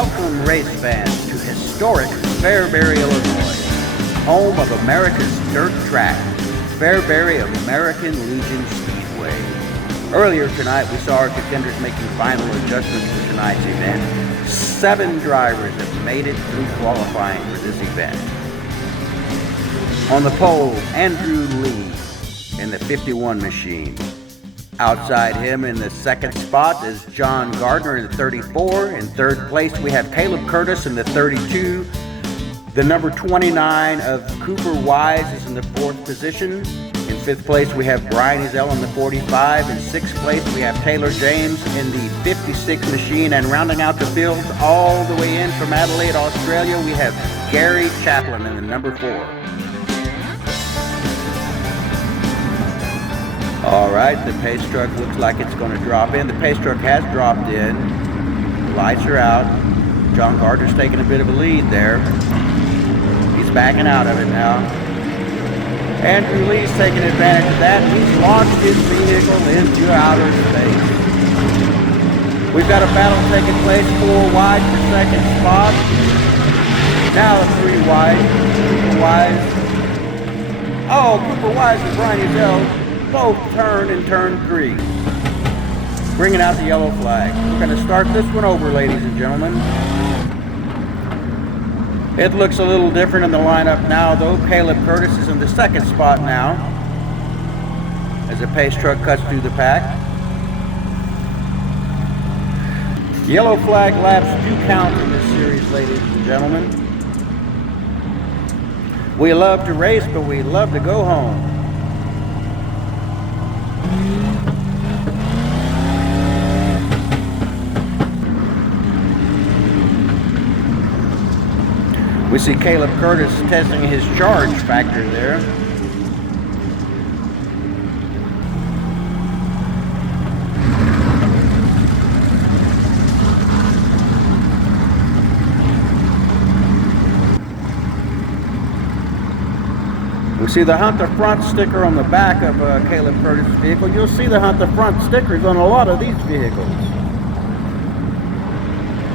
Welcome race fans to historic Fairbury, Illinois, home of America's dirt track, Fairbury American Legion Speedway. Earlier tonight we saw our contenders making final adjustments for tonight's event. 7 drivers have made it through qualifying for this event. On the pole, Andrew Lee in the 51 machine. Outside him in the second spot is John Gardner in the 34. In third place we have Caleb Curtis in the 32. The number 29 of Cooper Wise is in the 4th position. In 5th place we have Brian Ezell in the 45. In 6th place we have Taylor James in the 56 machine. And rounding out the field all the way in from Adelaide, Australia, we have Gary Chaplin in the number 4. All right, the pace truck looks like it's going to drop in. The pace truck has dropped in. Lights are out. John Gardner's taking a bit of a lead there. He's backing out of it now. Andrew Lee's taking advantage of that. He's launched his vehicle into outer space. We've got a battle taking place, 4 wide for second spot. Now 3 wide. Cooper Wise. Oh, Cooper Wise and Brian Ezell both turn in turn 3. Bringing out the yellow flag. We're going to start this one over, ladies and gentlemen. It looks a little different in the lineup now, though. Caleb Curtis is in the 2nd spot now as the pace truck cuts through the pack. Yellow flag laps do count in this series, ladies and gentlemen. We love to race, but we love to go home. We see Caleb Curtis testing his charge factor there. We see the Hunt the Front sticker on the back of Caleb Curtis' vehicle. You'll see the Hunt the Front stickers on a lot of these vehicles.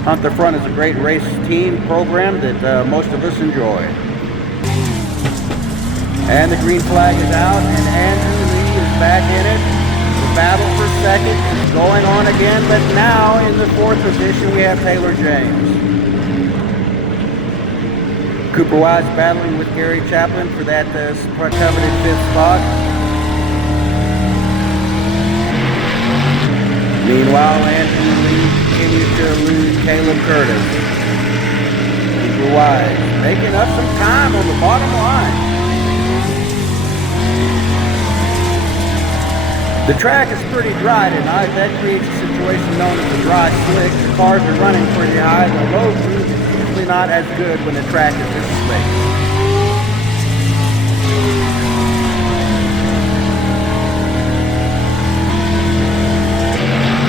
Hunt the Front is a great race team program that most of us enjoy. And the green flag is out, and Andrew Lee is back in it. The battle for second is going on again, but now in the 4th position we have Taylor James. Cooper Wise battling with Gary Chaplin for that coveted 5th spot. Meanwhile, Andrew Lee continues to elude Caleb Curtis. Cooper Wise making up some time on the bottom line. The track is pretty dry tonight. That creates a situation known as a dry slick. The cars are running pretty high. The low group is usually not as good when the track is this slick.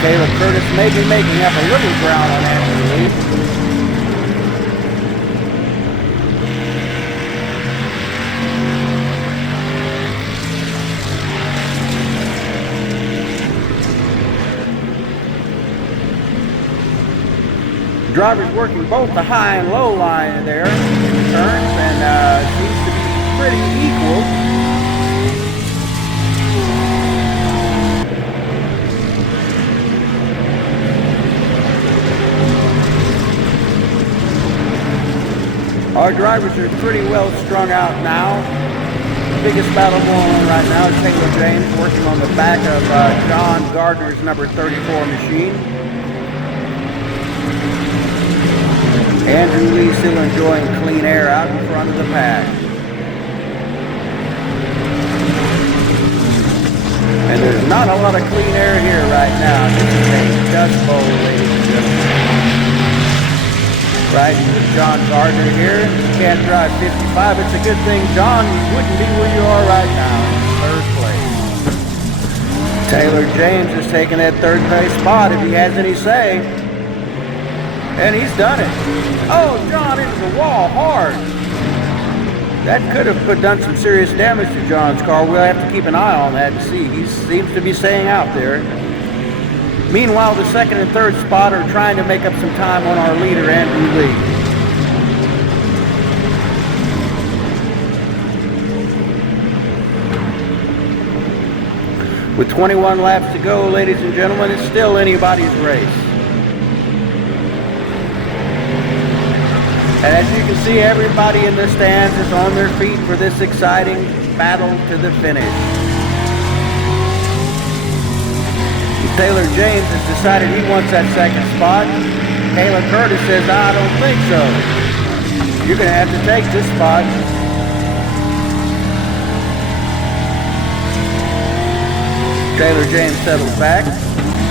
Caleb Curtis may be making up a little ground on Andrew Lee. Driver's working both the high and low line there in the turns, and seems to be pretty equal. Our drivers are pretty well strung out now. The biggest battle going on right now is Taylor James working on the back of John Gardner's number 34 machine. Andrew Lee still enjoying clean air out in front of the pack. And there's not a lot of clean air here right now. This is a dust bowl, ladies and gentlemen. Riding with John Gardner here. You can't drive 55. It's a good thing John wouldn't be where you are right now in 3rd place. Taylor James is taking that 3rd place spot if he has any say. And he's done it. Oh, John into the wall hard. That could have done some serious damage to John's car. We'll have to keep an eye on that and see. He seems to be staying out there. Meanwhile, the second and third spot are trying to make up some time on our leader, Andrew Lee. With 21 laps to go, ladies and gentlemen, it's still anybody's race. And as you can see, everybody in the stands is on their feet for this exciting battle to the finish. Taylor James has decided he wants that second spot. Caleb Curtis says, I don't think so. You're going to have to take this spot. Taylor James settles back,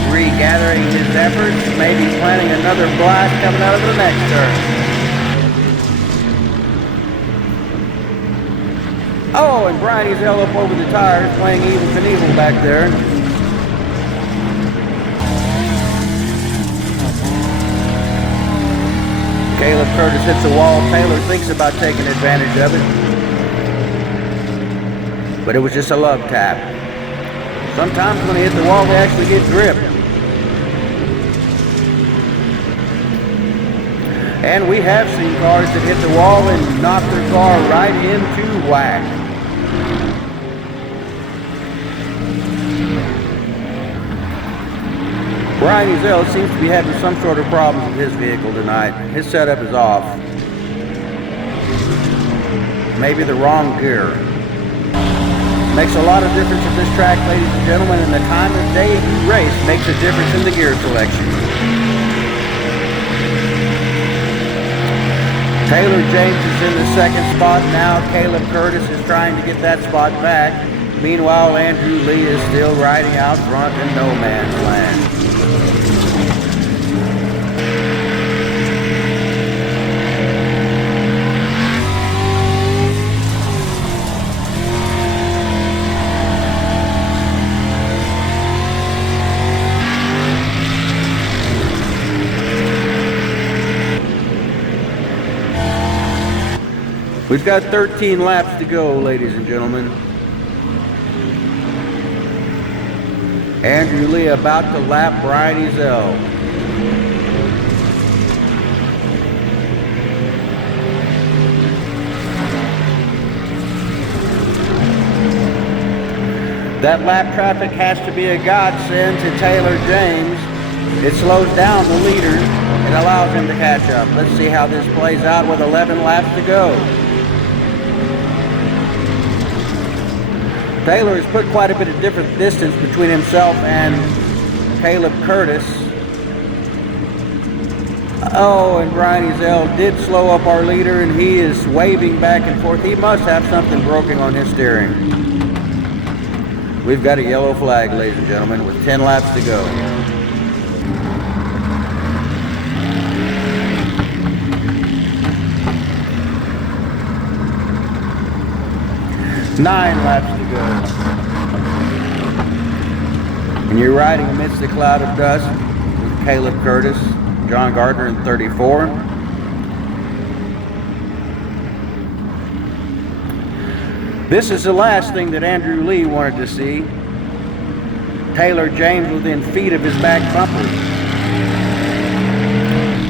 regathering his efforts, maybe planning another blast coming out of the next turn. Oh, and Brian Ezel up over the tires, playing Evil Knievel back there. Caleb Curtis hits the wall. Taylor thinks about taking advantage of it, but it was just a love tap. Sometimes when they hit the wall, they actually get grip. And we have seen cars that hit the wall and knock their car right into whack. Brian Ezel seems to be having some sort of problems with his vehicle tonight. His setup is off. Maybe the wrong gear. Makes a lot of difference at this track, ladies and gentlemen, and the time of day you race makes a difference in the gear selection. Taylor James is in the second spot now. Caleb Curtis is trying to get that spot back. Meanwhile, Andrew Lee is still riding out front in no man's land. We've got 13 laps to go, ladies and gentlemen. Andrew Lee about to lap Brian Ezel. That lap traffic has to be a godsend to Taylor James. It slows down the leader and allows him to catch up. Let's see how this plays out with 11 laps to go. Taylor has put quite a bit of different distance between himself and Caleb Curtis. Oh, and Brian Ezel did slow up our leader, and he is waving back and forth. He must have something broken on his steering. We've got a yellow flag, ladies and gentlemen, with 10 laps to go. Nine laps to go. And you're riding amidst the cloud of dust with Caleb Curtis, John Gardner in 34. This is the last thing that Andrew Lee wanted to see. Taylor James within feet of his back bumper.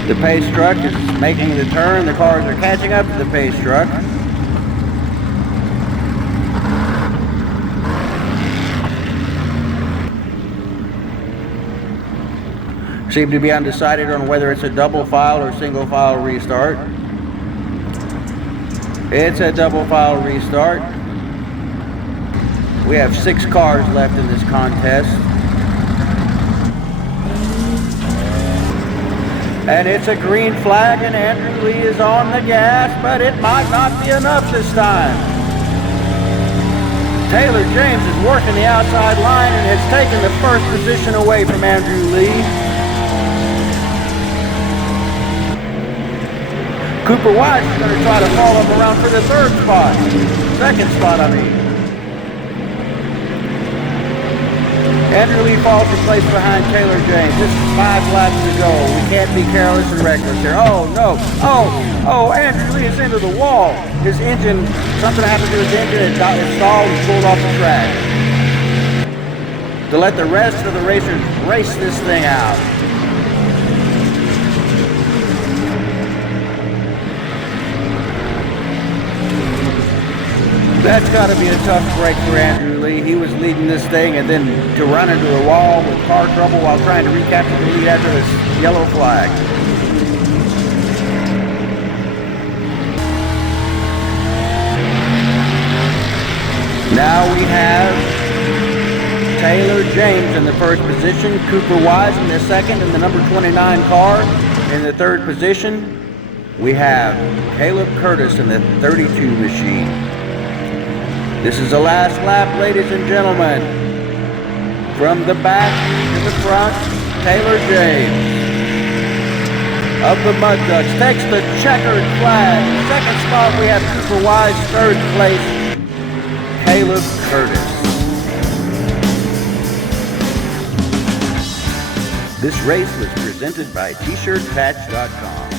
The pace truck is making the turn. The cars are catching up to the pace truck. Seem to be undecided on whether it's a double file or single file restart. It's a double file restart. We have 6 cars left in this contest. And it's a green flag, and Andrew Lee is on the gas, but it might not be enough this time. Taylor James is working the outside line and has taken the first position away from Andrew Lee. Cooper Weiss is going to try to follow him around for the third spot. Second spot, I mean. Andrew Lee falls in place behind Taylor James. This is 5 laps to go. We can't be careless and reckless here. Oh, no. Oh, Andrew Lee is into the wall. His engine, something happened to his engine. It stalled and pulled off the track. to let the rest of the racers race this thing out. That's got to be a tough break for Andrew Lee. He was leading this thing, and then to run into a wall with car trouble while trying to recapture the lead after this yellow flag. Now we have Taylor James in the first position, Cooper Wise in the second, and the number 29 car in the third position. We have Caleb Curtis in the 32 machine. This is the last lap, ladies and gentlemen. From the back to the front, Taylor James of the Mud Ducks takes the checkered flag. In second spot, we have Cooper Wise. Third place, Caleb Curtis. This race was presented by T-ShirtPatch.com.